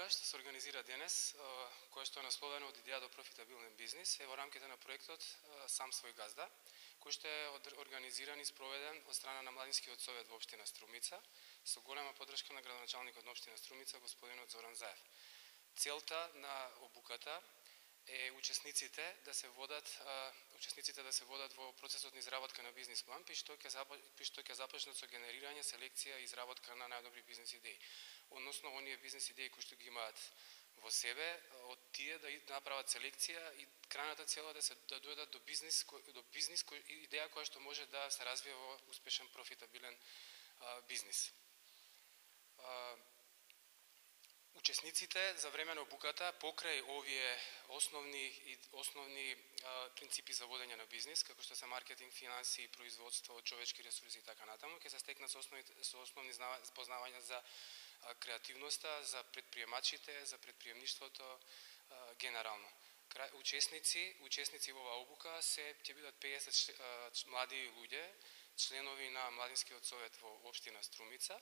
обука што се организира денес, која што е насловена од идеја до профитабилен бизнис, е во рамките на проектот Сам свој газда, кој што е организиран и спроведен од страна на Младинскиот совет во општина Струмица, со голема поддршка на градоначалникот на општина Струмица, господинот Зоран Заев. Целта на обуката е учесниците да се водат во процесот на изработка на бизнис план, при што ќе започнат со генерирање, селекција и изработка на најдобри бизнис идеи. Односно, оние бизнис идеи кои што ги имаат во себе, од тие да направат селекција и крајната цел е да дојдат до бизнис идеја која што може да се развие во успешен профитабилен бизнис. Учесниците за време на обуката покрај овие основни принципи за водење на бизнис, како што се маркетинг, финанси, производство, човечки ресурси и така натаму, ќе се стекнат со основни познавања за креативноста, за предприемачите, за предприемништвото генерално. Учесници во оваа обука ќе бидат 50 млади луѓе, членови на Младинскиот совет во општина Струмица,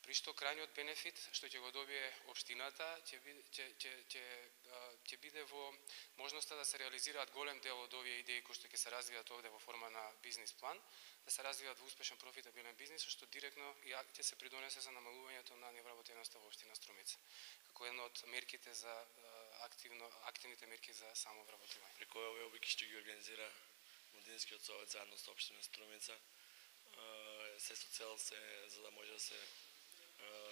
при што крајниот бенефит што ќе го добие општината ќе биде во можноста да се реализираат голем дел од овие идеи кои што ќе се развијат овде во форма на бизнис план, да се развијат во успешен профитабилен бизнис, што директно ќе се придонесе за намалувањето на невработеноста во општина Струмица, како една од мерките за активните мерки за самовработување. Преку овие обуки што ги организира Младинскиот совет заедно со општина Струмица, се со цел за да може да се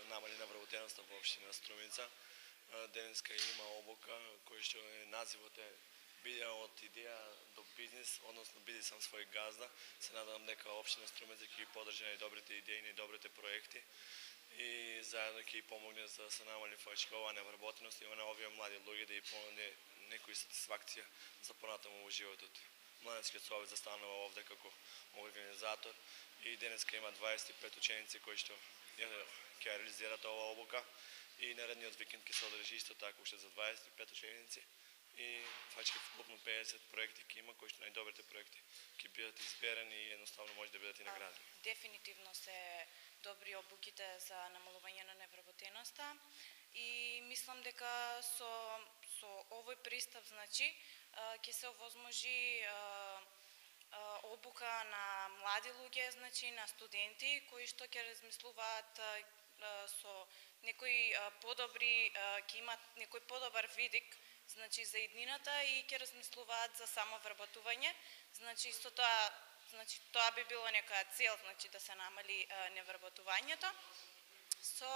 намали невработеноста во општина Струмица. Денеска има обука кој што е називот е биде од идеја до бизнис, односно биде сам свој газда. Се надевам дека општина Струмица ќе ги поддржи најдобрите идеи, најдобрите проекти и заедно ќе ги помогне за да се намали фактички оваа невработеност и на овие млади луѓе да ги понуди некоја сатисфакција за понатаму во животот. Младинскиот совет застанува овде како организатор и денеска има 25 ученици кои што ќе реализираат оваа обука и наредниот викенд ќе се одржи исто така уште за 25 ученици и фактички вкупно 50 проекти ќе има кои што најдобрите проекти ќе бидат изберени и едноставно може да бидат и наградени. Дефинитивно се добри обуките за намалување на невработеноста и мислам дека со овој пристап ќе се овозможи обука на млади луѓе, на студенти кои што ќе размислуваат со некои подобри, ќе имат некој подобар видик за иднината и ќе размислуваат за самовработување. Исто тоа би било некоја цел, да се намали невработувањето со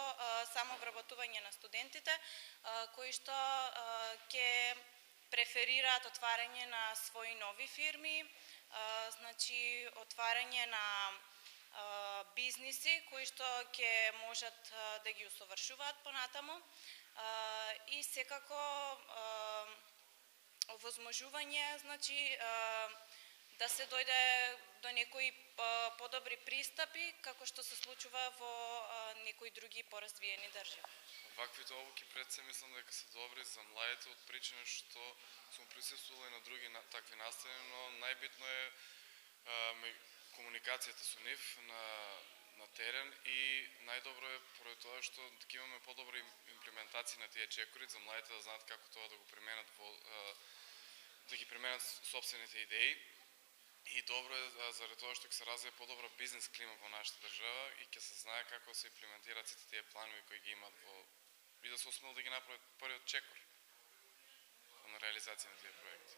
самовработување на студентите кои што ќе преферираат отварање на своји нови фирми, отварање на бизниси кои што ќе можат да ги усовршуваат понатаму и секако овозможување да се дојде до некои подобри пристапи како што се случува во некои други поразвиени држави. Ваквите обуки пред се мислам дека се добри за младите од причина што сум присуствувал и на други такви настави, но најбитно е комуникацијата со нив на терен и најдобро е поради тоа што ќе имаме подобра имплементација на тие чекори за младите да знаат како тоа да го применат да ги применат сопствените идеи. И добро е заради тоа што ќе се развие подобра бизнес клима во нашата држава и ќе се знае како се имплементираат сите тие планови кои ги имаат и да се осмелат да ги направат првиот чекор на реализација на тие проекти.